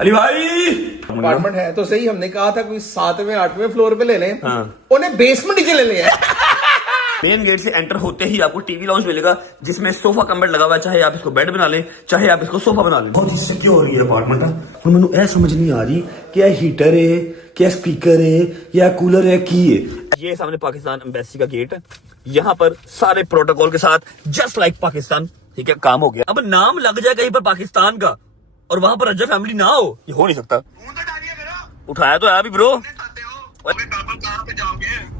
अली भाई अपार्टमेंट है तो सही, हमने कहा था कोई 7वें 8वें फ्लोर पे ले लें। हाँ। उन्हें बेसमेंट नीचे ले लिया। मेन गेट से एंटर होते ही आपको टीवी लाउंज मिलेगा जिसमें सोफा कम लगा हुआ है, चाहे आप इसको बेड बना लें चाहे आप इसको सोफा बना लें। बहुत ही सिक्योर है अपार्टमेंट है। और मैंने ऐसा समझ नहीं आ रही क्या हीटर है, क्या स्पीकर है या कूलर है की है। ये सामने पाकिस्तान एम्बेसी का गेट है, यहाँ पर सारे प्रोटोकॉल के साथ जस्ट लाइक पाकिस्तान, ठीक है, काम हो गया। अब नाम लग जाए कहीं पर पाकिस्तान का और वहां पर रजा फैमिली ना हो, ये हो नहीं सकता। उठाया तो है अभी ब्रो,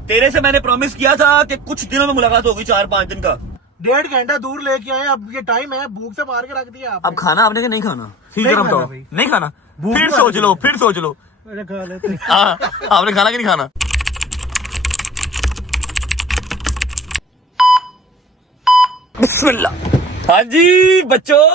तेरे से मैंने प्रॉमिस किया था कि कुछ दिनों में मुलाकात होगी, 4-5 दिन का। 1.5 घंटा दूर लेके आए, अब ये टाइम है, भूख से मार के रख दिया आपने। अब खाना आपने कि नहीं खाना, ठीक है बताओ, नहीं खाना, फिर सोच लो। अरे खा लेते। हाँ, आपने खाना कि नहीं खाना। बिस्मिल्लाह। हाँ जी बच्चों,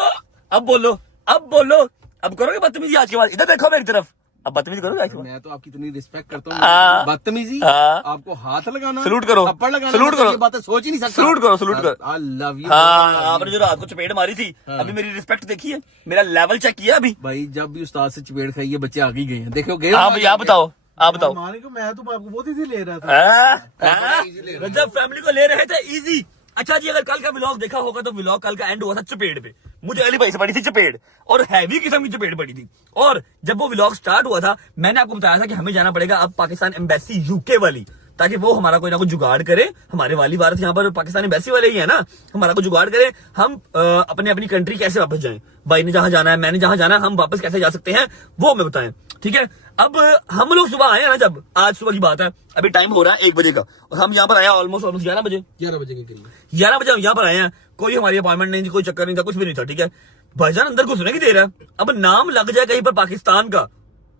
अब बोलो, अब करोगे बदतमीजी आज के बाद। इधर देखो मेरी तरफ, अब बदतमीजी करोगे आज के बाद। मैं तो आपकी इतनी रिस्पेक्ट करता हूँ, बदतमीजी आपको हाथ लगाना, सलूट करो, थप्पड़ लगाना, सलूट करो, ये बातें सोच ही नहीं सकता। सलूट करो। I love you. हाँ, आपने जो रात को चपेट मारी थी, अभी मेरी रिस्पेक्ट देखी है, मेरा लेवल चेक किया अभी। भाई जब भी उस्ताद से चपेट खाई है बच्चे आगे गए हैं, देखो गए। आप बताओ। माने को मैं तो आपको बहुत इजी ले रहा था। रजब फैमिली को ले रहे थे इजी। अच्छा जी, अगर कल का व्लॉग देखा होगा तो व्लॉग कल का एंड हुआ था चपेट पे। मुझे अली भाई से पड़ी थी चपेट, और हैवी किस्म की चपेट पड़ी थी। और जब वो व्लॉग स्टार्ट हुआ था, मैंने आपको बताया था कि हमें जाना पड़ेगा अब पाकिस्तान एम्बेसी यूके वाली, ताकि वो हमारा कोई ना कोई जुगाड़ करे। हमारे वाली वारस यहाँ पर पाकिस्तान एम्बेसी वाले ही है ना, हमारा कोई जुगाड़ करे, हम अपनी कंट्री कैसे वापस जाएं। भाई ने जहां जाना है, मैंने जहां जाना है, हम वापस कैसे जा सकते हैं वो हमें बताएं, ठीक है। अब हम लोग सुबह आए हैं ना, जब आज सुबह की बात है, अभी टाइम हो रहा है 1 बजे का, और हम यहाँ पर आए ऑलमोस्ट 11 बजे के करीब। 11 बजे हम यहाँ पर आए हैं। कोई हमारी अपॉइंटमेंट नहीं थी, कोई चक्कर नहीं था, कुछ भी नहीं था, ठीक है। भाईजान अंदर घुसने की देर है, अब नाम लग जाए कहीं पर पाकिस्तान का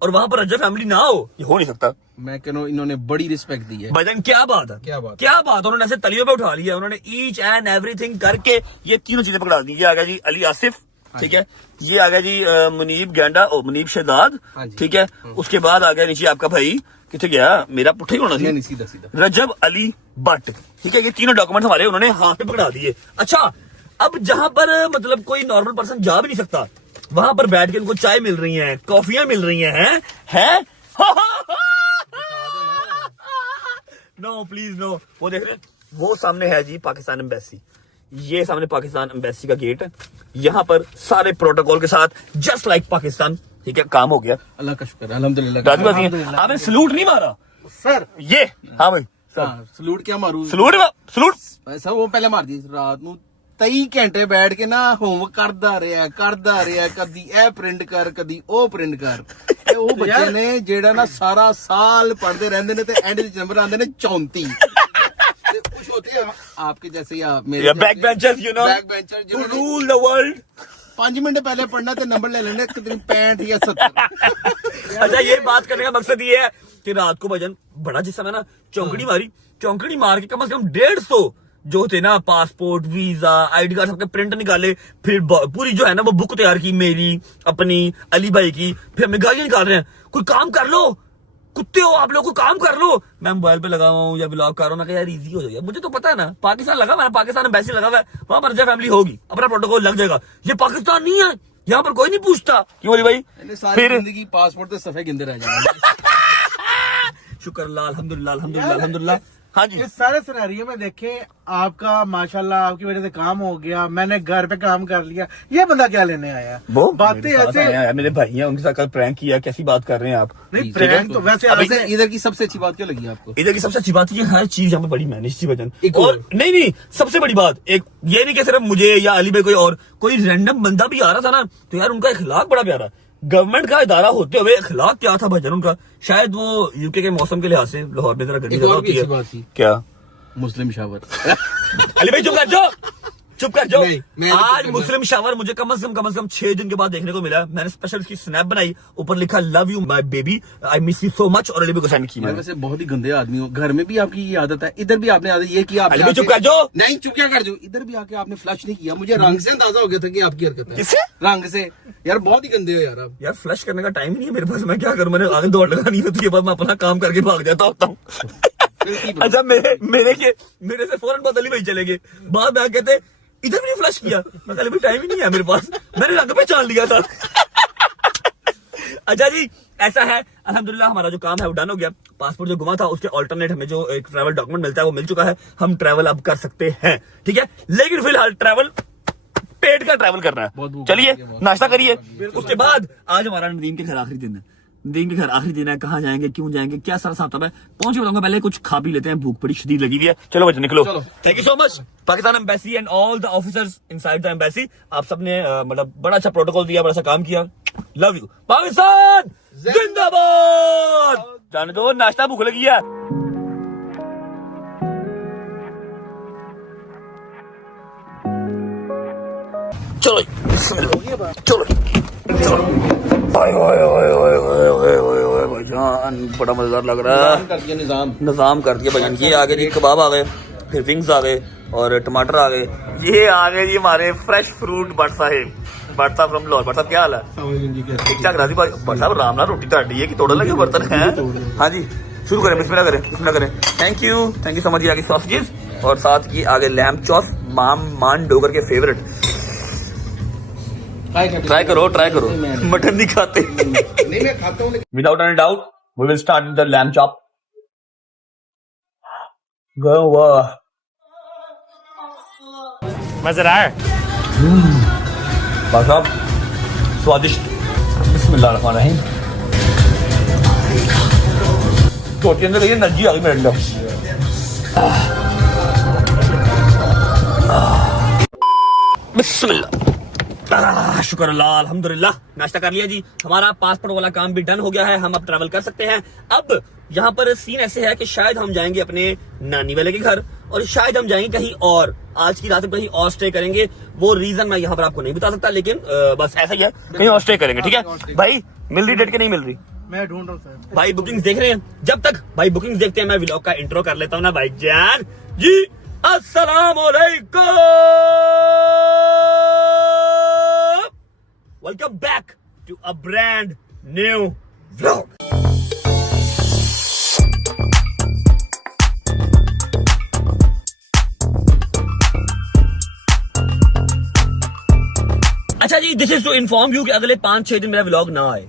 और वहां पर रजा फैमिली ना हो, ये हो नहीं सकता। मैं कह रहा हूं इन्होंने बड़ी रिस्पेक्ट दी है। भाईजान क्या बात है, क्या बात, उन्होंने ऐसे तलियों पे उठा लिया, उन्होंने ईच एंड एवरीथिंग करके ये तीनों चीजें पकड़ा दी। ये आ गया जी अली आसिफ, ठीक है, ये आ गया जी मुनीब गेंडा और मुनीब शहजाद, ठीक है। उसके बाद आ गया नीचे आपका भाई, किथे गया मेरा पुट्ठा ही होना चाहिए, सीधा रजब अली भट्ट, ठीक है। ये तीनों डॉक्यूमेंट हमारे उन्होंने हाथ पे पकड़ा दिए। अच्छा, अब जहां पर मतलब कोई नॉर्मल पर्सन जा भी नहीं सकता, वहां पर बैठ के उनको चाय मिल रही है, कॉफियां मिल रही हैं नो प्लीज नो। वो देख रहे, वो सामने है जी पाकिस्तान एम्बेसी, ये सामने पाकिस्तान एम्बेसी का गेट है, यहाँ पर सारे प्रोटोकॉल के साथ जस्ट लाइक पाकिस्तान, ठीक है, काम हो गया। अल्लाह का शुक्र, अल्हम्दुलिल्लाह। आपने सलूट नहीं मारा सर, ये हाँ भाई सलूट क्या मारू, सलूट ऐसा वो पहले मार दी रात ਨੂੰ 23 ਘੰਟੇ ਬੈਠ ਕੇ ਨਾ ਹੋਮਵਰਕ ਕਰਦਾ ਰਿਹਾ ਕਦੀ ਇਹ ਪ੍ਰਿੰਟ ਕਰ ਕਦੀ ਉਹ ਪ੍ਰਿੰਟ ਕਰ। ਤੇ ਉਹ ਬੱਚੇ ਨੇ ਜਿਹੜਾ ਨਾ ਸਾਰਾ ਸਾਲ ਪੜ੍ਹਦੇ ਰਹਿੰਦੇ ਨੇ ਤੇ ਐਂਡ ਵਿੱਚ ਨੰਬਰ ਆਉਂਦੇ ਨੇ 34। ਤੇ ਕੁਝ ਹੋਤੇ हैं आपके जैसे या मेरे back benchers, you know, back bencher who rule the world। 5 minute पहले पढ़ना तो नंबर ले लेने करीब 65 या 70। अच्छा, ये बात करने का मकसद ये है कि रात को भजन बड़ा जिस समय ना चौंकड़ी मार के कम से कम 150 जो थे ना पासपोर्ट, वीजा, आईडी कार्ड सबके प्रिंट निकाले, फिर पूरी जो है ना वो बुक तैयार की, मेरी अपनी अली भाई की, फिर हमें गालियां निकाल रहे हैं, कोई काम कर लो, कुत्ते हो आप लोग, को काम कर लो। मैं मोबाइल पे लगा हुआ हूँ या ब्लॉग कर रहा हूँ, मैं यार इजी हो जाएगा, मुझे तो पता है ना, पाकिस्तान लगा हुआ है, पाकिस्तान में वैसे लगा हुआ है, वहां पर रजा फैमिली होगी, अपना प्रोटोकॉल लग जाएगा। ये पाकिस्तान नहीं है, यहाँ पर कोई नहीं पूछता क्यों अली भाई, फिर जिंदगी पासपोर्ट तो सफे गिंदे रह जाएंगे। शुक्र अल्हम्दुलिल्लाह। हाँ जी, इस सारे सिनेरियो में देखें, आपका माशाल्लाह आपकी वजह से काम हो गया, मैंने घर पे काम कर लिया, ये बंदा क्या लेने आया? वो बातें ऐसे, मेरे भाई हैं, उनके साथ कल प्रैंक किया, कैसी बात कर रहे हैं आप। नहीं प्रैंक तो वैसे इधर की सबसे अच्छी बात क्या लगी आपको? इधर की सबसे अच्छी बात ये हर चीज यहाँ पे बड़ी मैनेज थी वजन। और नहीं, सबसे बड़ी बात एक ये नहीं कि सिर्फ मुझे या अली भाई कोई रैंडम बंदा भी आ रहा था ना, तो यार उनका अखलाक बड़ा प्यारा, गवर्नमेंट का इदारा होते हुए अखलाक क्या था भजन उनका। शायद वो यूके के मौसम के लिहाज से लाहौर में जरा गर्मी ज्यादा होती है। क्या मुस्लिम शावर। अली भाई चुप कर जाओ। आज मुस्लिम शावर मुझे कम से कम 6 दिन के बाद देखने को मिला। मैंने स्पेशल इसकी स्नैप बनाई, ऊपर लिखा love you my baby, I miss you so much, और अली भाई को सेंड किया। वैसे बहुत ही गंदे आदमी हो, घर में भी आपकी ये आदत है, इधर भी आपने आदत ये किया। अली भाई चुप कर जाओ। नहीं चुप क्या कर जाओ, इधर भी आके आपने फ्लश नहीं किया, मुझे रंग से अंदाजा हो गया था कि आपकी हरकत है। किससे? रंग से यार, बहुत ही गंदे हो यार आप। यार फ्लश करने का टाइम ही नहीं है मेरे पास, मैं क्या करूं, मैंने आगे दौड़ लगानी होती है, बाद मैं अपना काम करके भाग जाता होता हूँ। अच्छा, मेरे से फौरन बाद अली भाई चले गए, बाद में कहते इधर भी फ्लश किया, मैं कल भी टाइम ही नहीं है मेरे पास, मैंने रंग पहचान लिया था। अच्छा जी, ऐसा है अल्हम्दुलिल्लाह हमारा जो काम है वो डन हो गया। पासपोर्ट जो गुमा था उसके ऑल्टरनेट हमें जो एक ट्रैवल डॉक्यूमेंट मिलता है वो मिल चुका है। हम ट्रैवल अब कर सकते हैं, ठीक है। लेकिन फिलहाल ट्रैवल पेट का ट्रैवल करना है। चलिए नाश्ता करिए, उसके बाद आज हमारा नदीम के घर आखिरी दिन है। नदीम के घर आखिरी दिन है, कहाँ जाएंगे, क्यों जाएंगे, क्या सारा साहब है, पहुंच के बताऊंगा। पहले कुछ खा पी लेते हैं, भूख बड़ी शदीद लगी हुई है। चलो बच्चे निकलो। Thank you so much Pakistan embassy and all the officers inside the embassy. आप सबने मतलब बड़ा अच्छा प्रोटोकॉल दिया, बड़ा अच्छा काम किया। Love you. पाकिस्तान जिंदाबाद। जाने दो, नाश्ता भूख लगी है। चलो चलो चलो। भाईजान बड़ा मजेदार लग रहा है। निजाम कर दिया भाईजान। ये आगे जी कबाब आ गए, फिर विंग्स आ गए और टमाटर आ गए। ये आ गए जी हमारे फ्रेश फ्रूट भट्ट साहिब। भट्ट साहब फ्रॉम लाहौर। भट्ट साहब क्या हाल है? ठीक ठाक राजी भाई। भट्ट साहब राम ना रोटी ताड़ी है कि तोड़ने लगे बर्तन है। हाँ जी शुरू करें, बिस्मिल्लाह करें, बिस्मिल्लाह करें। Thank you so much. आगे सॉसेजेस और साथ की आगे लैम्ब चॉप, मान डोगर के फेवरेट। ट्राई करो मटन नहीं खाते। नहीं मैं खाता हूँ। Without any doubt we will start with the lamb chop. वाह मजेदार। भाई साहब स्वादिष्ट। बिस्मिल्लाह रहमान रहीम। छोटी अंदर गई एनर्जी आ गई मेरे अंदर। बिस्मिल्लाह। शुक्र अल्लाह, अल्हम्दुलिल्लाह। नाश्ता कर लिया जी। हमारा पासपोर्ट वाला काम भी डन हो गया है। हम अब ट्रैवल कर सकते हैं। अब यहाँ पर सीन ऐसे है कि शायद हम जाएंगे अपने नानी वाले के घर और शायद हम जाएंगे कहीं और। आज की रात में कहीं और स्टे करेंगे। वो रीजन मैं यहाँ पर आपको नहीं बता सकता, लेकिन बस ऐसा ही है, कहीं और स्टे करेंगे। ठीक है भाई, मिल रही डेट के नहीं मिल रही? मैं ढूंढ रहा हूँ भाई। बुकिंग्स देख रहे हैं? जब तक भाई बुकिंग्स देखते हैं मैं व्लॉग का इंट्रो कर लेता हूँ ना भाई जान जी। अस्सलाम वालेकुम, welcome back to a brand new vlog. अच्छा जी, this is to inform you कि अगले 5-6 दिन मेरा व्लॉग ना आए,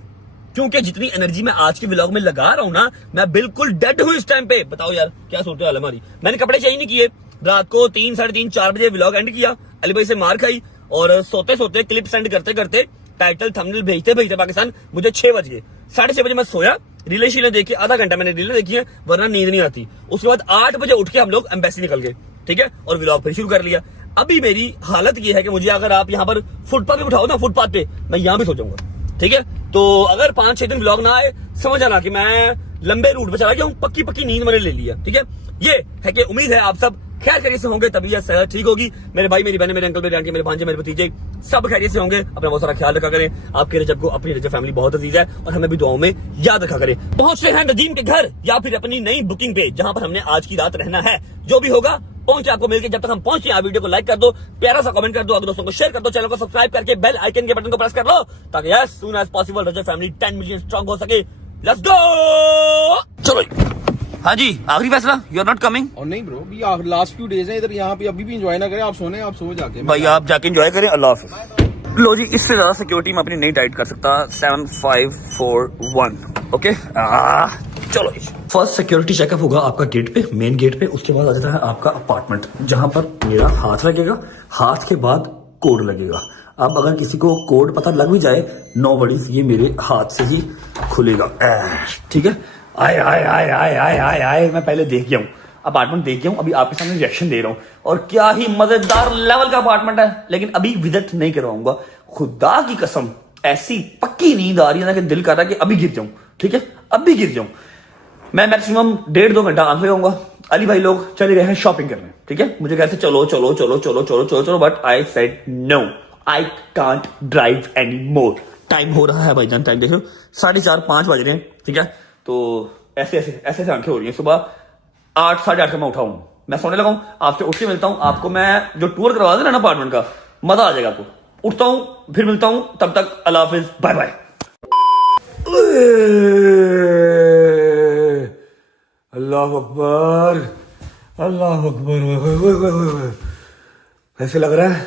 क्योंकि जितनी एनर्जी मैं आज के व्लॉग में लगा रहा हूं ना, मैं बिल्कुल डेड हूं इस टाइम पे। बताओ यार क्या सूरत हाल है हमारी। मैंने कपड़े चेंज नहीं किए। रात को 3, 3:30, 4 बजे व्लॉग एंड किया। अली भाई से मार खाई और सोते सोते क्लिप सेंड करते करते टाइटल थंबनेल भेजते भेजते पाकिस्तान मुझे 6 बज गए। 6:30 बजे मैं सोया। रीलें शीलें देखी, आधा घंटा मैंने रीलें देखी है, वरना नींद नहीं आती। उसके बाद 8 बजे उठ के हम लोग एम्बेसी निकल गए, ठीक है, और व्लॉग फिर शुरू कर लिया। अभी मेरी हालत ये है कि मुझे अगर आप यहाँ पर फुटपाथ पे उठाओ ना, फुटपाथ पे मैं यहाँ भी सो जाऊंगा। ठीक है, तो अगर 5-6 दिन व्लॉग ना आए, समझ आना कि मैं लंबे रूट पे चला गया हूँ। पक्की नींद मैंने ले लिया। ठीक है, ये है कि उम्मीद है आप सब खैर खैरियत से होंगे, तबीयत सेहत ठीक होगी। मेरे भाई, मेरी बहनें, मेरे अंकल, मेरे आंटी, मेरे भांजे, मेरे भतीजे सब खैरियत से होंगे। अपना बहुत सारा ख्याल रखा करें। आपके रजब को, अपनी रजब फैमिली बहुत अजीज है और हमें भी दुआओं में याद रखा करें। पहुंचते हैं नदीम के घर या फिर अपनी नई बुकिंग पे, जहां पर हमने आज की रात रहना है। जो भी होगा पहुंचे आपको मिलके। जब तक हम पहुंचे, आप वीडियो को लाइक कर दो, प्यारा सा कमेंट कर दो, अगर दोस्तों को शेयर कर दो, चैनल को सब्सक्राइब करके बेल आइकन के बटन को प्रेस कर लो, ताकि एज सून एज पॉसिबल रजब फैमिली 10 मिलियन स्ट्रांग हो सके। Let's go. चलो हाँ जी, आखिरी फैसला, यू आर नॉट कमिंग। और नहीं ब्रो, भी लास्ट फ्यू डेज है इधर, यहाँ पे अभी भी एंजॉय ना करें। आप सोने, आप सो जाके भाई, आप जाके एंजॉय करें। अल्लाह हाफिज। लो जी, इससे ज्यादा सिक्योरिटी मैं अपनी नहीं टाइट कर सकता। 7, 5, 4, 1 ओके। चलो, फर्स्ट सिक्योरिटी चेकअप होगा आपका गेट पे, मेन गेट पे। उसके बाद आ जाता है आपका अपार्टमेंट, जहां पर मेरा हाथ लगेगा। हाथ के बाद कोड लगेगा। अब अगर किसी को कोड पता लग भी जाए, नो वरीज, ये मेरे हाथ से ही खुलेगा। ठीक है, आए आए आए आए आए आए आए, मैं पहले देख गया हूँ अपार्टमेंट, देख गया हूँ। अभी आपके सामने रिएक्शन दे रहा हूँ और क्या ही मजेदार लेवल का अपार्टमेंट है। लेकिन अभी विजिट नहीं करवाऊंगा, खुदा की कसम। ऐसी पक्की नींद आ रही है ना कि दिल कर रहा है कि अभी गिर जाऊं। ठीक है, अभी गिर जाऊं। मैं मैक्सिमम 1.5-2 घंटा आंख लगाऊंगा। अली भाई लोग चले गए हैं शॉपिंग करने। ठीक है, मुझे कहते चलो चलो चलो चलो चलो चलो चलो, but I said no, I can't drive any more. Time हो रहा है भाईजान, टाइम देख लो, 4:30-5 बज रहे हैं। ठीक है, तो ऐसे ऐसे ऐसे आंखें हो रही हैं। सुबह 8, 8:30 का मैं उठा हूं, मैं सोने लगा हूं। आपसे उठ के मिलता हूं। आपको मैं जो टूर करवा देना ना अपार्टमेंट का, मजा आ जाएगा आपको। उठता हूं, फिर मिलता हूं। तब तक अल्लाह हाफिज, बाय बाय। अल्लाह अकबर, अल्लाह अकबर। ऐसे लग रहा है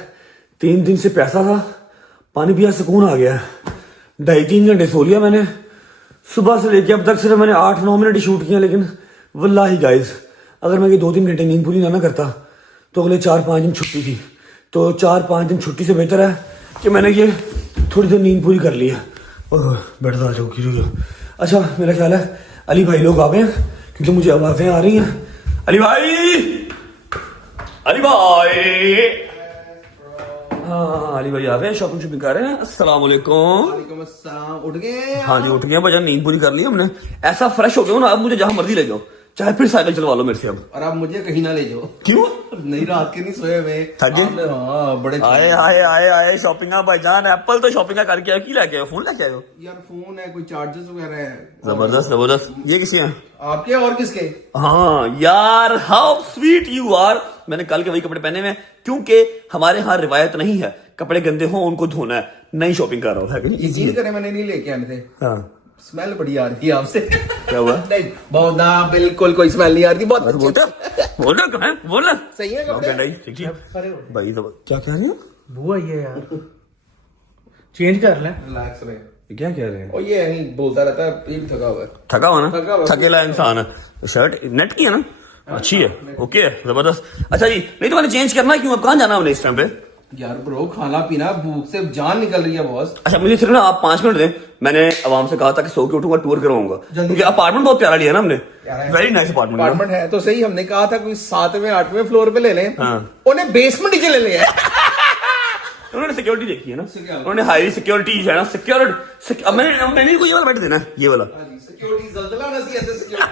3 दिन से प्यासा था, पानी पिया सुकून आ गया। 2.5-3 घंटे सो लिया मैंने। सुबह से लेके अब तक सिर्फ मैंने 8-9 मिनट ही शूट किया, लेकिन वल्लाही गाइस अगर मैं ये 2-3 घंटे नींद पूरी ना करता तो अगले 4-5 दिन छुट्टी थी। तो 4-5 दिन छुट्टी से बेहतर है कि मैंने ये थोड़ी देर नींद पूरी कर ली है। ओह बैठ आ जाओ की। अच्छा मेरा ख्याल है अली भाई लोग आ गए हैं क्योंकि मुझे आवाजें आ रही हैं। अली भाई, अली भाई, हाँ अली भाई आ गए, शॉपिंग कर रहे हैं। अस्सलाम वालेकुम। वालेकुम अस्सलाम। उठ गए? हाँ जी उठ गए भजन, नींद पूरी कर ली हमने, ऐसा फ्रेश हो गया ना अब मुझे जहां मर्जी ले जाओ, चाहे फिर साइकिल चलवा लो मेरे से अब। और आप मुझे कहीं ना ले जाओ। क्यों? नहीं रात के नहीं सोए हुए। थक गए? हाँ बड़े आए आए आए आए शॉपिंग भाईजान, एप्पल तो शॉपिंग करके आए, की लेके आए? फोन लेके आए हो? यार फोन है, कोई चार्जेस वगैरह है। जबरदस्त जबरदस्त। ये किसी हैं? आपके और किसके? हाँ यार हाउ स्वीट यू आर। मैंने कल के वही कपड़े पहने हुए हैं क्योंकि हमारे यहाँ रिवायत नहीं है कपड़े गंदे हो उनको धोना है। नई शॉपिंग कर रहा हूँ। यकीन करें मैंने नहीं लेके आने थे। हाँ स्मेल बड़ी आ रही है आपसे। क्या हुआ? नहीं बहुत ना, बिल्कुल कोई स्मेल नहीं आ रही। बहुत बोलना कहाँ है? बोलना सही है कपड़े? ठीक ठीक भाई। क्या कह रहे हो? बुआ ये यार चेंज कर ले। रिलैक्स रहे। क्या कह रहे हैं? और ये यहीं बोलता रहता है, ये भी थका हुआ है। थका हुआ थका ना, हुआ। थकेला इंसान है। शर्ट नेट की है ना, अच्छी है, ओके है, जबरदस्त। अच्छा जी नहीं तो मैंने चेंज करना है, क्यों अब कहाँ जाना हमने इस टाइम पे? यार ब्रो खाना पीना, भूख से जान निकल रही है बॉस। अच्छा मुझे सिर्फ ना आप 5 मिनट दें, मैंने आवाम से कहा था कि सो के उठूंगा टूर करवाऊंगा, क्योंकि अपार्टमेंट बहुत प्यारा लिया ना हमने, वेरी नाइस अपार्टमेंट है तो सही। हमने कहा था कोई 7वें 8वें फ्लोर पे ले लें, हाँ। उन्हें बेसमेंट नीचे ले लिया। उन्होंने सिक्योरिटी देखी है ना, उन्होंने हाई सिक्योरिटी है ना, सिक्योरिटी। अब मैंने को ये वाला बैठ देना है, ये वाला। सिक्योरिटी जल्जला नसीहत है सिक्योरिटी।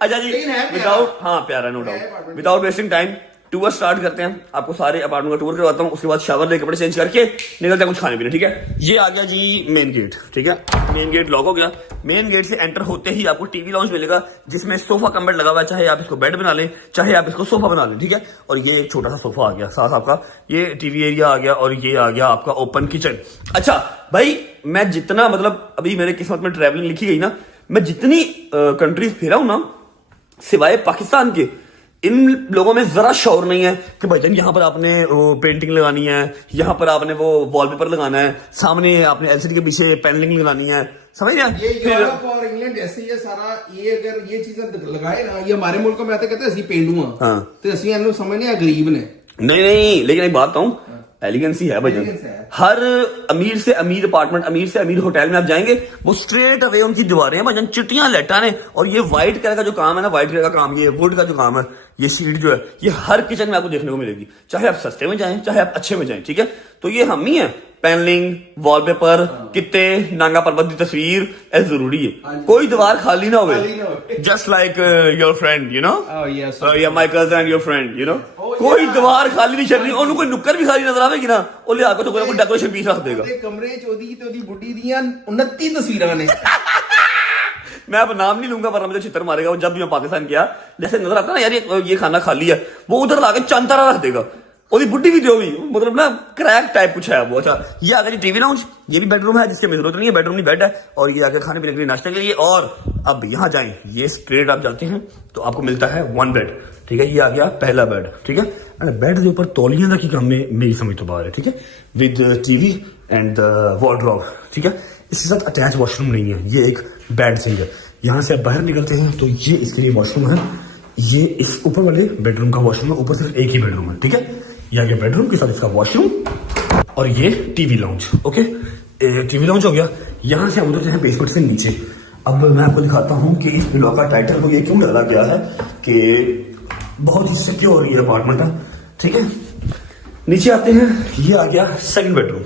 अच्छा जी विदाउट, हाँ प्यारा no doubt, without wasting time tour start करते हैं। आपको सारे अपार्टमेंट का टूर करवाता हूँ, उसके बाद शावर ले कपड़े चेंज करके निकलते हैं कुछ खाने पीने। ठीक है ये आ गया जी मेन गेट। ठीक है मेन गेट लॉक हो गया। मेन गेट से एंटर होते ही आपको टीवी लाउंज मिलेगा जिसमें सोफा कम बेड लगा हुआ है, चाहे आप इसको बेड बना लें चाहे आप इसको सोफा बना लें। ठीक है और ये एक छोटा सा सोफा आ गया साथ, आपका ये टीवी एरिया आ गया और ये आ गया आपका ओपन किचन। अच्छा भाई मैं जितना मतलब अभी मेरे किस्मत में ट्रैवलिंग लिखी गई ना, मैं जितनी कंट्रीज फिरा हूं ना सिवाय पाकिस्तान के, इन लोगों में जरा शौर नहीं है कि भाईजान यहाँ पर आपने वो पेंटिंग लगानी है, यहाँ पर आपने वो वॉलपेपर लगाना है, सामने आपने एलसीडी के पीछे पैनलिंग लगानी है, समझ रहे हैं? ये यूरोप और इंग्लैंड ऐसे ये सारा, ये अगर ये चीजें लगाए ना, ये हमारे मुल्क में आते कहते हैं असली पेंडुआ। हाँ। तो असली हम लोग समझने गरीब ने। नहीं लेकिन एक बात बताऊं, एलिगेंसी है भाईजान। हर अमीर से अमीर अपार्टमेंट, अमीर से अमीर होटल में आप जाएंगे वो स्ट्रेट अवे उनकी दीवारें हैं भाईजान, चिट्टियां लेटा ने। और ये व्हाइट कलर का जो काम है ना, व्हाइट कलर का काम, ये वुड का जो काम है, ये शीट जो है, ये हर किचन में आपको देखने को मिलेगी, चाहे आप सस्ते में जाएं चाहे आप अच्छे में जाएं। ठीक है तो ये हम ही है, पैनलिंग, वॉलपेपर, कित्ते, नांगा पर्वत की तस्वीर ऐसा जरूरी है, कोई दीवार खाली ना हो। Just like your friend you know, या my cousin your friend you know, कोई दीवार खाली नहीं चल रही, और कोई नुक्कर भी खाली नजर आवेगी ना, वो ले आकर तो कोई डेकोरेशन पीस रख देगा। कमरे चोदी ते बुढ़ी दियां 29 तस्वीरां ने। मैं अब नाम नहीं लूंगा वरना मुझे चित्र मारेगा। वो जब भी मैं पाकिस्तान गया, जैसे नजर आता ना यार ये खाना खाली है, वो उधर लाके चंतारा रख देगा, और बुढ़ी भी जो भी मतलब ना क्रैक टाइप कुछ है वो। अच्छा ये आ गया टीवी लाउंज, ये भी बेडरूम है जिसके जरूरत नहीं है, बेडरूम नहीं बेड है। और ये आ गया खाने पीने के लिए, नाश्ते के लिए। और अब यहाँ जाएं, ये स्ट्रेट आप जाते हैं तो आपको मिलता है 1 बेड। ठीक है ये आ गया पहला बेड। ठीक है बेड के ऊपर तौलियां रखी काम में मेरी समझ तो बाहर है। ठीक है विद टीवी एंड वार्डरोब। ठीक है इसके साथ अटैच वॉशरूम नहीं है, ये एक बेड चाहिए। यहाँ से आप बाहर निकलते हैं तो ये इसके लिए वॉशरूम है, ये इस ऊपर वाले बेडरूम का वॉशरूम है, ऊपर सिर्फ एक ही बेडरूम है। ठीक है ये आ गया बेडरूम के साथ इसका वॉशरूम, और ये TV lounge. Okay TV lounge हो गया। यहाँ से हम उतरते हैं बेसमेंट से नीचे। अब मैं आपको दिखाता हूँ कि इस ब्लॉक का टाइटल को ये क्यों डाला गया है कि बहुत ही सिक्योर ये अपार्टमेंट है। ठीक है नीचे आते हैं, ये आ गया सेकंड बेडरूम।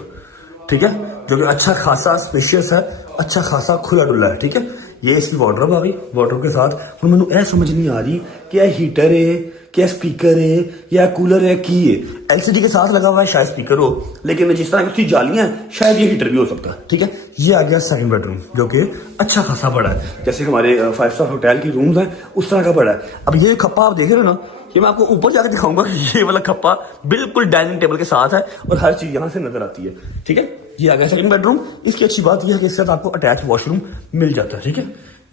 ठीक है जो कि अच्छा खासा स्पेशियस है, अच्छा खासा खुला डुल्ला है। ठीक है ये इसकी वार्डरोब आ गई, वार्डरोब के साथ हम मैंने ऐ समझ नहीं आ रही क्या हीटर है, क्या स्पीकर है या कूलर है, की है। एलसीडी के साथ लगा हुआ है, शायद स्पीकर हो, लेकिन जिस तरह की जालियां हैं शायद ये हीटर भी हो सकता है। ठीक है ये आ गया सेकंड बेडरूम जो कि अच्छा खासा बड़ा है, जैसे हमारे 5 स्टार होटल की रूम्स हैं उस तरह का बड़ा है। अब ये खप्पा आप देख रहे हो ना, ये मैं आपको ऊपर जाकर दिखाऊंगा। ये वाला खप्पा बिल्कुल डाइनिंग टेबल के साथ है और हर चीज यहाँ से नजर आती है। ठीक है ये आ गया सेकंड बेडरूम। इसकी अच्छी बात यह है कि इसके साथ आपको अटैच वॉशरूम मिल जाता है। ठीक है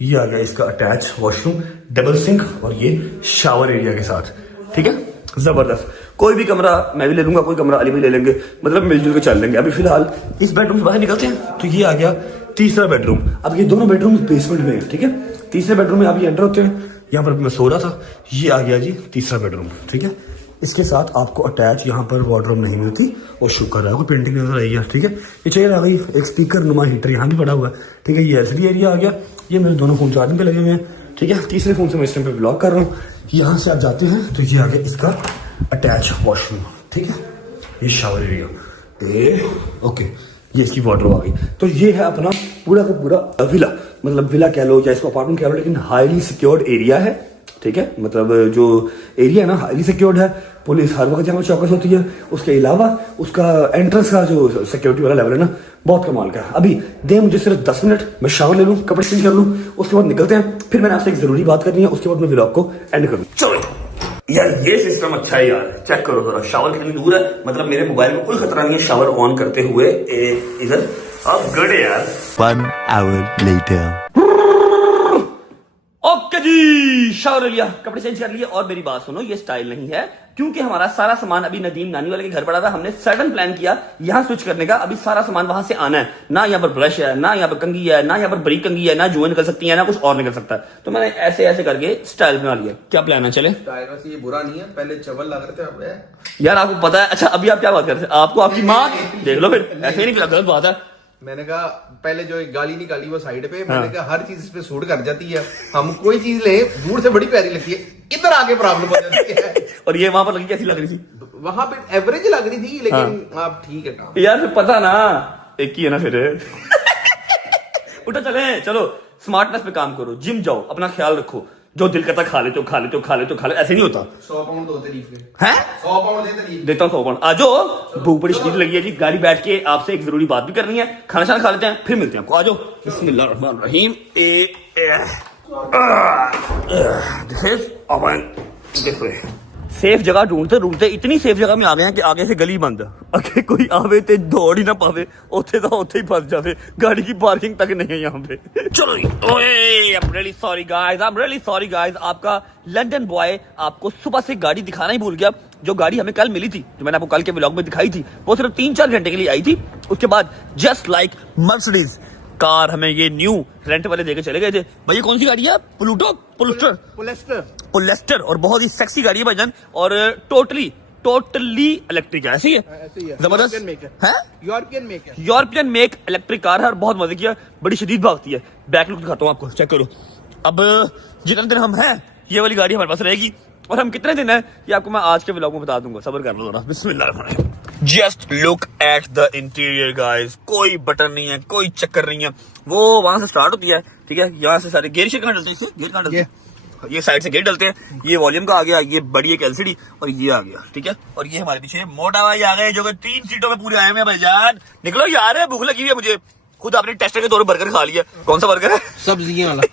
ये आ गया इसका अटैच वॉशरूम, डबल सिंक और ये शावर एरिया के साथ। ठीक है जबरदस्त। कोई भी कमरा मैं भी ले लूंगा, कोई कमरा अली भी ले लेंगे, मतलब मिलजुल के चल लेंगे। अभी फिलहाल इस बेडरूम से बाहर निकलते हैं तो ये आ गया तीसरा बेडरूम। अब ये दोनों बेडरूम बेसमेंट में है, ठीक है। तीसरे बेडरूम में आप ये एंटर होते हैं, यहाँ पर मैं सो रहा था, ये आ गया जी तीसरा बेडरूम, ठीक है। इसके साथ आपको अटैच यहाँ पर वार्डरोब नहीं मिलती, और शुक्र है कोई पेंटिंग नजर आई है, ठीक है। ये चेयर आ गई, एक स्पीकर नुमा हीटर यहाँ भी पड़ा हुआ है, ठीक है। ये एलसीडी एरिया आ गया, ये मेरे दोनों फोन चार्जिंग पे लगे हुए हैं, ठीक है। तीसरे फोन से मैं इस टाइम पे ब्लॉग कर रहा हूँ। यहाँ से आप जाते हैं तो ये आ गया इसका अटैच वॉशरूम, ठीक है। ये शावर एरिया, ओके, ये इसकी वार्डरोब आ गई। तो ये है अपना पूरा का पूरा विला, मतलब विला कह लो या इसको अपार्टमेंट कह लो, लेकिन हाईली सिक्योर्ड एरिया है, ठीक है। मतलब जो एरिया है ना हाईली सिक्योर्ड है, पुलिस हर वक्त यहाँ चौकस होती है। उसके अलावा उसका एंट्रेंस का जो सिक्योरिटी वाला लेवल है ना, बहुत कमाल का है। अभी दे मुझे सिर्फ 10 मिनट, मैं शावर ले लूँ, कपड़े चेंज कर लूँ, उसके बाद निकलते हैं। फिर मैंने आपसे एक जरूरी बात करनी है, उसके बाद मैं व्लॉग को एंड करूँ। चलो यार, ये सिस्टम अच्छा है यार, चेक करो जरा, शावर कितनी दूर है, मतलब मेरे मोबाइल में कोई खतरा नहीं है शावर ऑन करते हुए इधर। अब गुड है यार। 1 hour later. ओके जी, शावर लिया, कपड़े चेंज कर लिए, और मेरी बात सुनो, ये स्टाइल नहीं है, क्योंकि हमारा सारा सामान अभी नदीम नानी वाले के घर पड़ा था। हमने सडन प्लान किया यहाँ स्विच करने का, अभी सारा सामान वहां से आना है, ना यहाँ पर ब्रश है, ना यहाँ पर कंघी है, ना यहाँ पर बरीक कंघी है, ना जुएं निकल सकती है, ना कुछ और निकल सकता है। तो मैंने ऐसे ऐसे करके स्टाइल बना लिया। क्या प्लान है, चले? टाइगर से ये बुरा नहीं है, पहले चवल लग रहे थे अब यार आपको पता है, अच्छा अभी आप क्या बात कर रहे थे, आपको आपकी माँ देख लो, फिर ऐसे नहीं गलत बात है। मैंने कहा पहले जो एक गाली निकाली वो साइड पे, मैंने कहा हर चीज इस पे सूट कर जाती है, हम कोई चीज ले दूर से बड़ी प्यारी लगती है, इधर आके प्रॉब्लम हो जाती है। और ये वहां पर लगी कैसी लग रही थी? वहां पे एवरेज लग रही थी, लेकिन आप ठीक है काम। यार फिर पता ना, एक ही है ना फिर। उठो चले, चलो स्मार्टनेस पे काम करो, जिम जाओ, अपना ख्याल रखो, जो दिल करता खा लेते हो, खा लेते हो, खा लेते हो, खा ले, ऐसे नहीं होता। 100 पाउंड दो तारीफ के, हैं? 100 पाउंड दे तारीफ। देता हूँ 100 पाउंड। आ जाओ, भूख बड़ी शदीद लगी है जी, गाड़ी बैठ के आपसे एक जरूरी बात भी करनी है, खाना शाना खा लेते हैं, फिर मिलते हैं आपको। आ जाओ। बिस्मिल्लाहिर्रहमानिर्रहीम। सेफ जगह ढूंढते ढूंढते इतनी सेफ जगह में आ गए हैं कि आगे से गली बंद, अगे कोई आवे ते दौड़ ही ना पावे, उथे तो उथे ही फंस जावे, गाड़ी की पार्किंग तक नहीं है यहाँ पे। चलो I am really sorry guys, आपका लंदन बॉय आपको सुबह से गाड़ी दिखाना ही भूल गया। जो गाड़ी हमें कल मिली थी, जो मैंने आपको कल के व्लॉग में दिखाई थी, वो सिर्फ 3-4 घंटे के लिए आई थी। उसके बाद जस्ट लाइक मर्सिडीज कार हमें ये न्यू रेंट वाले देके चले गए थे। भैया कौन सी गाड़ी है? पुलेस्टर, और बहुत ही सेक्सी गाड़ी है भाईजान, और टोटली इलेक्ट्रिक है, ऐसी है, जबरदस्त है, यूरोपियन मेक इलेक्ट्रिक कार है, और बहुत मजे किया, बड़ी शदीद भागती है। बैक लुक दिखाता हूँ आपको, चेक करो। अब जितने दिन हम हैं, ये वाली गाड़ी हमारे पास रहेगी, और हम कितने दिन है ये आपको मैं आज के व्लॉग में बता दूंगा, सब्र कर लो जरा। बिस्मिल्लाह। Just look at the interior guys, कोई बटन नहीं है, कोई चक्कर नहीं है, वो वहां से स्टार्ट होती है, ठीक है। यहाँ से सारे गेयर कहाँ डलते हैं, गेयर कहाँ डलते हैं, ये साइड से गेट डलते हैं, ये वॉल्यूम का आ गया, ये बड़ी एक एलसीडी, और ये आ गया, ठीक है। और ये हमारे पीछे मोटा भाई आ गए, जो कि 3 सीटों में पूरे आए हुए हैं भाईजान। निकलो यार, भूख लगी हुई है मुझे, खुद आपने टेस्टर के तौर पर बर्गर खा लिया। कौन सा बर्गर है? सब्जियां वाला।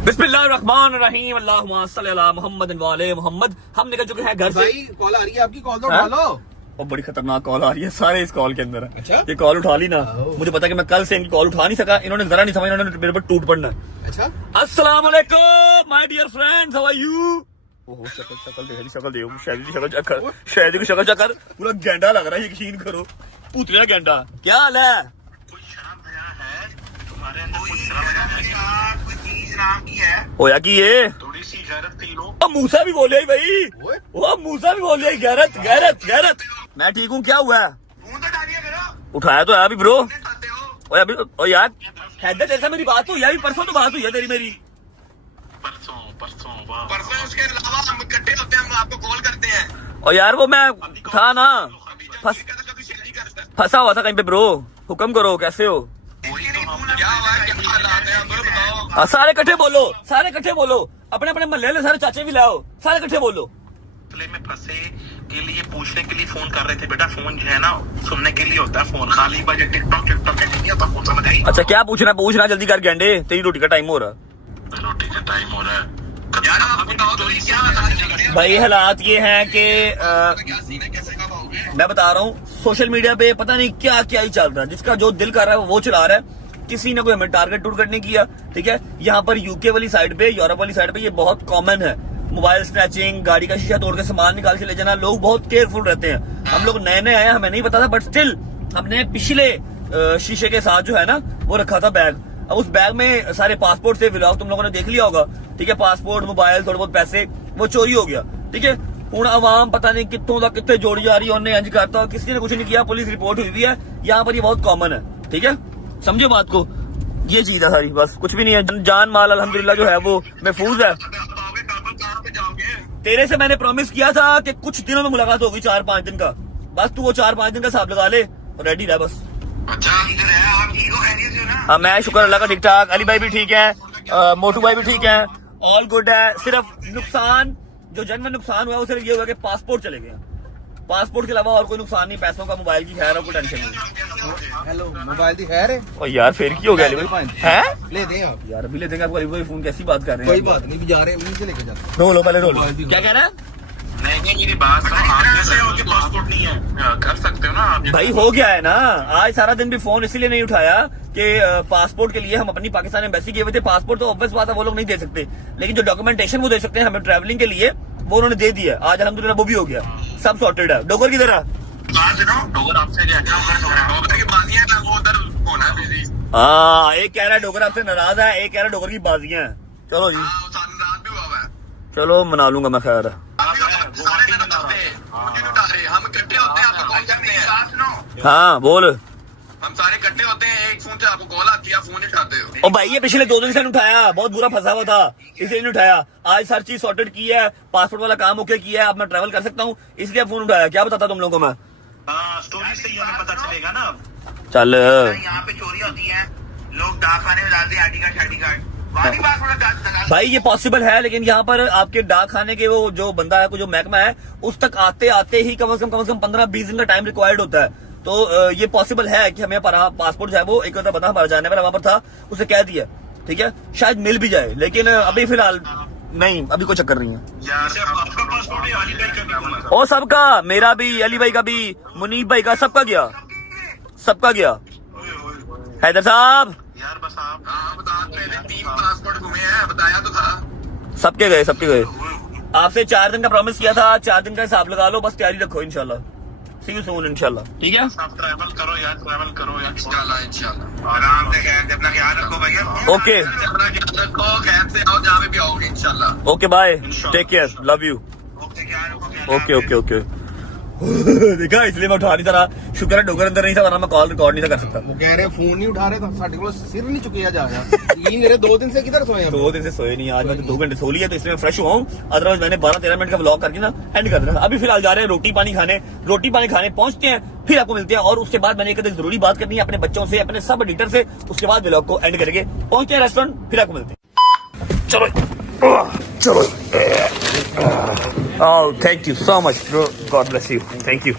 बिस्मिल्लाहिर्रहमानिर्रहीम, अल्लाहुम्मा सल्ली अला मुहम्मद व आले मुहम्मद। हम निकल चुके हैं घर से। भाई कॉल आ रही है आपकी, कॉल तो उठा लो। और बड़ी खतरनाक कॉल आ रही है, सारे इस कॉल के अंदर है। अच्छा? ये कॉल उठा ली ना, मुझे पता कि मैं कल से इनकी कॉल उठा नहीं सका, इन्होंने जरा नहीं समझा, इन्होंने मेरे पर टूट पड़ना है। अच्छा, अस्सलाम वालेकुम my dear friends, how are you? ओहो शक्ल देखो, शायद की शक्ल चेक कर, शायद की शक्ल चेक कर, पूरा गेंडा लग रहा है, यकीन करो, पूतला गेंडा। क्या हाल है? कोई शर्म हया है तुम्हारे अंदर? कोई शर्म हया है? कोई चीज नाम की है? होया कि ये थोड़ी सी गैरत थी लो। अब मूसा भी बोले भाई, वो मूसा भी बोले, गैरत। मैं ठीक हूँ, क्या हुआ है? फोन तो डालिए करो। उठाया तो है अभी ब्रो। करते हो और अभी और यार हैदर जैसा मेरी बात हुई है, अभी परसों तो बात हुई है तेरी मेरी। परसों वाह। परसों उसके अलावा हम इकट्ठे होते हैं, हम आपको कॉल करते हैं। और यार वो मैं था ना, कभी शेयर नहीं करता। फंसा हुआ था कहीं पे ब्रो। हुक्म करो, कैसे हो? क्या हुआ है, क्या हालात है, बोलो बताओ। सारे इकट्ठे बोलो, अपने अपने महल्ले ले सारे चाचे भी लाओ, सारे इकट्ठे बोलो। में फंसे के लिए पूछने के लिए फोन कर रहे थे बेटा, फोन जो है ना सुनने के लिए होता है, फोन खाली बजे टिकटॉक नहीं होता, फोन समझ आई? अच्छा क्या पूछना जल्दी कर गेंडे, तेरी रोटी का टाइम हो रहा। रोटी का टाइम हो रहा है यार, आप बताओ तो क्या हालात भाई हालात ये हैं कि क्या सीन है, कैसे कब आओगे? मैं बता रहा हूँ, सोशल मीडिया पे पता नहीं क्या ही चल रहा है, जिसका जो दिल कर रहा है वो चला रहा है। किसी ने कोई हमें टारगेट टूट नहीं किया, ठीक है। यहाँ पर यूके वाली साइड पे, यूरोप वाली साइड पे ये बहुत कॉमन है, मोबाइल स्नैचिंग, गाड़ी का शीशा तोड़ के सामान निकाल के ले जाना, लोग बहुत केयरफुल रहते हैं। हम लोग नए आए हैं, हमें नहीं पता था, बट स्टिल हमने पिछले शीशे के साथ जो है ना वो रखा था बैग। अब उस बैग में सारे पासपोर्ट से, व्लॉग तुम लोगों ने देख लिया होगा, ठीक है, पासपोर्ट, मोबाइल, थोड़े बहुत पैसे, वो चोरी हो गया, ठीक है। हूं आवाम पता नहीं कितों तक कितने जोड़ी जा रही है, उन्हें इंज करता, किसी ने कुछ नहीं किया, पुलिस रिपोर्ट हुई हुई है, यहाँ पर ये बहुत कॉमन है, ठीक है, समझो बात को, ये चीज है सारी, बस कुछ भी नहीं है। जान माल अल्हम्दुलिल्लाह जो है वो महफूज है। तेरे से मैंने प्रॉमिस किया था कि कुछ दिनों में मुलाकात होगी, 4-5 दिन का, बस तू वो 4-5 दिन का हिसाब लगा ले और रेडी रह बस। अच्छा इधर है, आप ठीक हो, खैरियत से हो ना? हाँ मैं शुक्र अल्लाह का ठीक ठाक, अली भाई भी ठीक है, मोटू भाई भी ठीक है, ऑल गुड है। सिर्फ नुकसान, जो जन्म नुकसान हुआ वो सिर्फ ये हुआ कि पासपोर्ट चले गए, पासपोर्ट के अलावा और कोई नुकसान नहीं, पैसों का, मोबाइल की खैर है, कोई टेंशन नहीं। हेलो मोबाइल दी खैर है? और यार फिर की हो गया अली भाई हैं? ले दें आप। यार अभी ले देंगे आपको, अली भाई फोन कैसी बात कर रहे हैं? कोई बात नहीं, भी जा रहे हैं, वहीं से लेके जाते हैं। रो लो पहले, रो लो। क्या कह रहा है? नहीं मेरी बात सुनो, आप कैसे हो कि पासपोर्ट नहीं है? कर सकते हो ना आप? भाई हो गया है ना, आज सारा दिन भी फोन इसलिए नहीं उठाया कि पासपोर्ट के लिए हम अपनी पाकिस्तान एम्बेसी गए हुए थे। पासपोर्ट तो ऑब्वियस बात है वो लोग नहीं दे सकते, लेकिन जो डॉक्यूमेंटेशन वो दे सकते हैं हमें ट्रैवलिंग के लिए, वो उन्होंने दे दिया। आज अल्हम्दुलिल्लाह वो भी हो गया, सब सॉर्टेड है। डोगर किधर है? बात सुनो, डोगर आपसे क्या डोगर की बाजियां ना, वो उधर होना बिजी। हाँ, एक कह रहा है डोगर आपसे नाराज है, एक कह रहा है डोगर की बाजियां हैं। चलो जी, हाँ, वो सारी रात भी हुआ हुआ है। चलो मना लूंगा मैं, खैर सारे ना करते, मुझे नहीं उठा रहे, हम इकट्ठे होते हैं, आपको कॉल करते हैं। बात सुनो, हाँ बोल। हम सारे इकट्ठे होते हैं, एक फोन से आपको कॉल आती है, आप फोन नहीं उठाते हो। और भाई ये पिछले 2 दिन से नहीं उठाया, बहुत बुरा फंसा हुआ था, इसलिए नहीं उठाया। आज हर चीज सॉर्टेड की है, पासपोर्ट वाला काम ओके किया है, अब मैं ट्रैवल कर सकता हूँ, इसलिए फोन उठाया। क्या बताता तुम लोगों को मैं? हाँ, स्टोरी से ही हमें पता चलेगा ना। चल यहाँ पे चोरी होती है, लोग डाक खाने में डालते हैं आईडी कार्ड, वहाँ भी पासपोर्ट भाई ये पॉसिबल है, लेकिन यहाँ पर आपके डाक खाने के वो जो बंदा है, जो महकमा है, उस तक आते आते ही कम से कम 15-20 दिन का टाइम रिक्वायर्ड होता है। तो ये पॉसिबल है कि हमें पासपोर्ट जो है वो एक बंदा हमारा जाने वाला वहां पर था, उसे कह दिया, ठीक है, शायद मिल भी जाए, लेकिन अभी फिलहाल नहीं, अभी कोई चक्कर नहीं है। आपका पासपोर्ट है, अली भाई का भी? और सबका, मेरा भी, अली भाई का भी, मुनीब भाई का, सबका गया, सबका गया। हैदर साहब यार बस आप, हाँ बता रहे थे 3 पासपोर्ट घूमे हैं, बताया तो था। सबके गए, सबके गए। आपसे 4 दिन का प्रॉमिस किया था, 4 दिन का हिसाब लगा लो, बस तैयारी रखो, इंशाल्लाह सी यू सून, इंशाल्लाह, ठीक है। आप ट्रैवल करो यार, ट्रैवल करो यार, इंशाल्लाह आराम से, खैर से अपना ख्याल रखो भैया। ओके, अपना ख्याल रखो, खैर से आओ, जहाँ भी आओगे इंशाल्लाह। Okay bye, take care, love you. Okay, ख्याल रखो। Okay okay okay. देखा, इसलिए मैं उठा नहीं था, शुक्र है डोगर अंदर नहीं था, वरना मैं कॉल रिकॉर्ड नहीं था कर सकता। वो कह रहे फोन नहीं उठा रहे, साढ़े को सिर नहीं चुकिया जा रहा। ये मेरे 2 दिन से किधर सोए हम? 2 दिन से सोए नहीं, आज मैं तो 2 घंटे सो लिया, तो इसलिए मैं फ्रेश हुआ हूँ। अदरवाइज मैंने 12-13 मिनट का व्लॉग करके ना एंड कर दिया। अभी फिलहाल जा रहे हैं रोटी पानी खाने पहुंचते हैं, फिर आपको मिलते हैं। और उसके बाद मैंने एक जरूरी बात करनी है अपने बच्चों से, अपने सब एडिटर से, उसके बाद व्लॉग को एंड करेंगे। पहुंचते हैं रेस्टोरेंट, फिर आपको मिलते हैं। चलो। Oh, thank you so much, bro. God bless you. Thank you.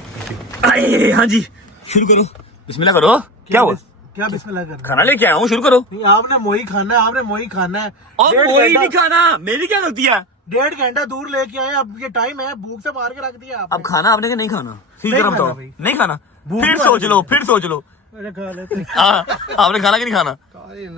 हाँ जी, शुरू करो, बिस्मिल्लाह करो। क्या हुआ? क्या बिस्मिल्लाह कर? खाना लेके आया हूँ, शुरू करो। नहीं, आपने मोई खाना है, आपने मोई खाना है। और 1.5 मोई घंटा- नहीं खाना, मेरी क्या गलती है? 1.5 घंटा दूर लेके आए, अब ये टाइम है, भूख से मार के रख दिया आपने। अब खाना आपने क्या नहीं खाना? फिर नहीं गरम खाना तो भाई। नहीं खाना, भूख फिर तो सोच आ लो, रही फिर सोच लो। अरे खा लेते। हाँ, आपने खाना कि नहीं खाना?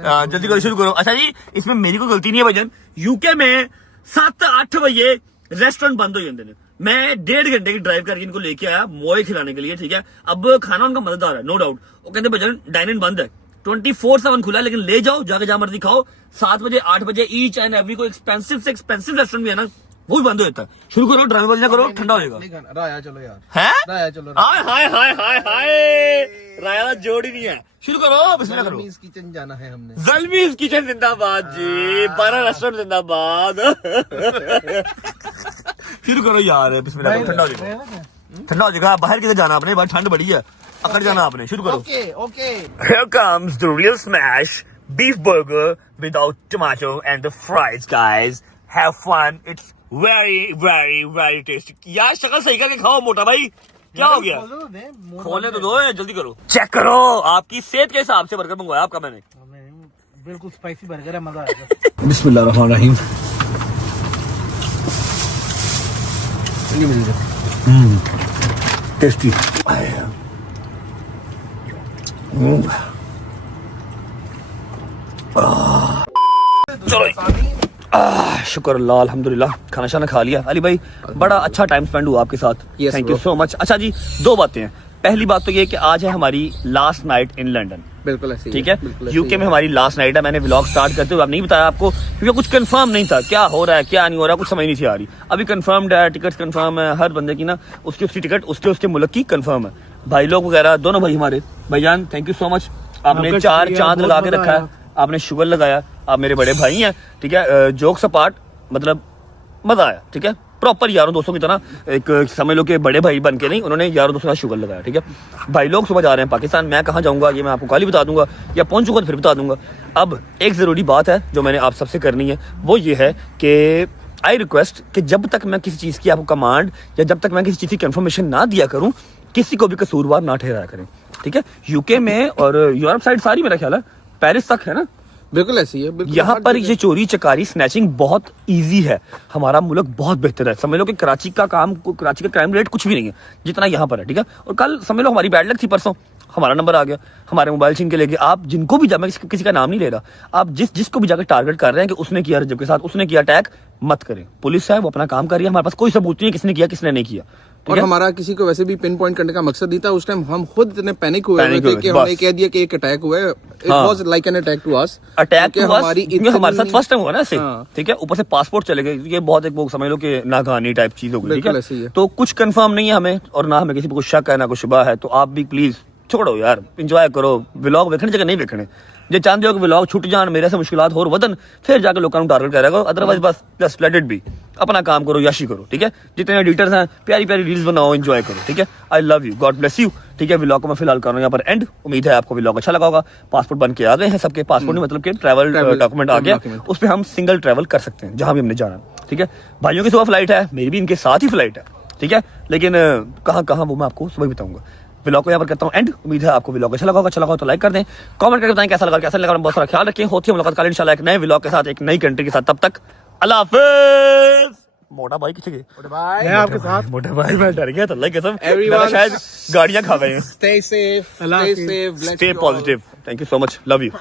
हाँ, जल्दी करो, शुरू करो। अच्छा जी, इसमें मेरी कोई गलती नहीं है भाईजान। यूके में 7-8 बजे रेस्टोरेंट बंद हो जाते हैं। मैं 1.5 घंटे की ड्राइव करके इनको लेके आया मोए खिलाने के लिए, ठीक है। अब खाना उनका मजेदार है, नो डाउट। वो कहते भाईजान डाइन इन बंद है, 24/7 खुला है, लेकिन ले जाओ, जाके जहां मर्जी खाओ। 7 बजे 8 बजे ईच एंड एवरी को एक्सपेंसिव से एक्सपेंसिव रेस्टोरेंट भी है ना, वो भी बंद हो जाता है। शुरू करो, ड्राइव बंद करो, ठंडा हो जाएगा। नहीं खाना, राया चलो यार, है राया चलो। हाय हाय हाय हाय हाय, राया जोड़ ही नहीं है। शुरू करो, बिस्मिल्लाह करो। ज़लमीज़ किचन जाना है हमने। ज़लमीज़ किचन जिंदाबाद जी, 12 रेस्टोरेंट जिंदाबाद। शुरू करो यार, बिस्मिल्लाह करो, ठंडा हो जाएगा, ठंडा हो जाएगा। बाहर किधर जाना आपने, बाहर ठंड बड़ी है, अकड़ जाना आपने। शुरू करो। Okay okay. Here comes the real smash beef burger without tomato and the fries, guys. Have fun. It's very, very, very tasty. यार शक्ल सही करके खाओ मोटा भाई, क्या हो गया? खोलने तो दो, जल्दी करो। चेक करो, आपकी सेहत के हिसाब से बर्गर मंगवाया आपका मैंने। बिल्कुल स्पाइसी बर्गर है, मजा आएगा। बिस्मिल्लाह रहमान रहीम। टेस्टी। चलो शुक्र अल्लाह, अल्हम्दुलिल्लाह, खाना शाना खा लिया। अली भाई बड़ा अच्छा टाइम स्पेंड हुआ आपके साथ, Yes, thank you bro. So much. अच्छा जी, 2 बातें हैं। पहली बात तो ये कि आज है हमारी लास्ट नाइट इन लंदन, बिल्कुल ऐसे ही ठीक है। बिल्कुल ऐसे यूके ही में हमारी लास्ट नाइट है। मैंने व्लॉग स्टार्ट करते हुए अब नहीं बताया आपको, क्योंकि कुछ कंफर्म नहीं था क्या हो रहा है क्या नहीं हो रहा, कुछ समझ नहीं थी आ रही। अभी कंफर्म्ड है, टिकट कंफर्म है, हर बंदे की ना उसकी टिकट उसके मुल्क की कंफर्म है। भाई लोग वगैरह दोनों भाई हमारे भाईजान, थैंक यू सो मच। आपने आपका 4 शुक्रिया, चांद बहुत लगा के मजा रखा है, आया। आपने शुगर लगाया, आप मेरे बड़े भाई हैं, ठीक है। जोक्स अपार्ट, मतलब मजा आया, ठीक है। प्रॉपर यारों दोस्तों की तरह, एक समझ लो कि बड़े भाई बन के नहीं, उन्होंने यारों दोस्तों का शुगर लगाया, ठीक है। भाई लोग सुबह जा रहे हैं पाकिस्तान, मैं कहाँ जाऊंगा ये मैं आपको कल ही बता दूंगा, या पहुंच चुका तो फिर बता दूंगा। अब एक जरूरी बात है जो मैंने आप सबसे करनी है, वो ये है कि आई रिक्वेस्ट कि जब तक मैं किसी चीज़ की आपको कमांड या जब तक मैं किसी चीज़ की कंफर्मेशन ना दिया करूं, किसी को भी कसूरवार ना ठहराया करें, ठीक है। यूके में और यूरोप साइड सारी मेरा ख्याल है, पेरिस तक है ना, बिल्कुल ऐसी है, बिल्कुल यहाँ हर पर जगह। ये चोरी चकारी स्नैचिंग बहुत इजी है। हमारा मुल्क बहुत बेहतर है, समझ लो कि कराची का क्राइम रेट कुछ भी नहीं है जितना यहाँ पर है, ठीक है। और कल समझ लो हमारी बैड लक थी, परसों हमारा नंबर आ गया, हमारे मोबाइल छीन के लेके। आप जिनको भी मैं किसी का नाम नहीं ले रहा, आप जिसको भी जाकर टारगेट कर रहे हैं कि उसने किया रजब के साथ, उसने किया अटैक, मत करें। पुलिस है वो अपना काम कर रही है, हमारे पास कोई सबूत नहीं है किसने किया किसने नहीं किया, ठीक और है? हमारा किसी को वैसे भी पिन पॉइंट करने का मकसद नहीं था। उस टाइम हम खुद इतने पैनिक हुए पैनिक थे हुए कि थे, हमने बस। कह दिया कि एक अटैक हुआ है। इट हाँ। Was like an attack to us. Attack तो हमारी हमारे साथ फर्स्ट टाइम हुआ ना ऐसे, हाँ। ठीक है। ऊपर से पासपोर्ट चले गए, ये बहुत एक वो समझ लो कि नाकानी टाइप चीज हो गई, ठीक बिल्कुल ऐसे ही है। है। तो कुछ कंफर्म नहीं है हमें, और ना हमें किसी पर कुछ शक है ना कुछ शुबा है, तो आप भी प्लीज छोड़ो यार, इंजॉय करो। व्लॉग देखने जगह नहीं देखने, जे चाहते हो कि व्लॉग छुट जान, मेरे से मुश्किलात होर वदन, फिर जाके लोगों को टारगेट करेगा। अदरवाइज बस जस्ट लेट इट बी, अपना काम करो, याशी करो, ठीक है। जितने एडिटर्स हैं प्यारी प्यारी रील्स बनाओ, एंजॉय करो, ठीक है। I love you, God bless you, ठीक है। व्लॉग को मैं फिलहाल कर रहा हूँ यहाँ पर एंड। उम्मीद है आपको व्लॉग अच्छा लगा होगा। पासपोर्ट बन के आ गए हैं सबके, पासपोर्ट नहीं मतलब कि ट्रैवल डॉक्यूमेंट आ गया, document। उस पर हम सिंगल ट्रैवल कर सकते हैं जहां भी हमने जाना, ठीक है। भाइयों की सुबह फ्लाइट है, मेरी भी इनके साथ ही फ्लाइट है, ठीक है। लेकिन कहाँ कहाँ वो मैं आपको सुबह बताऊंगा। व्लॉग को यहाँ पर करता हूँ एंड। उम्मीद है आपको व्लॉग अच्छा लगा तो लाइक कर दें, कमेंट करके बताएं कैसा लगा। बहुत सारा ख्याल रखें, होती है मुलाकात कल इंशाल्लाह एक नए व्लॉग के साथ, एक नई कंट्री के साथ। तब तक अल्लाह हाफिज। मोटा भाई किसे गए? मैं आपके साथ। मोटा भाई मैं डर गया था, अल्लाह की कसम, Everyone- मैं शायद गाड़ियां खा गए हैं। Stay safe, Allah stay Hafiz. safe, bless stay you all. Positive, thank you so much, love you.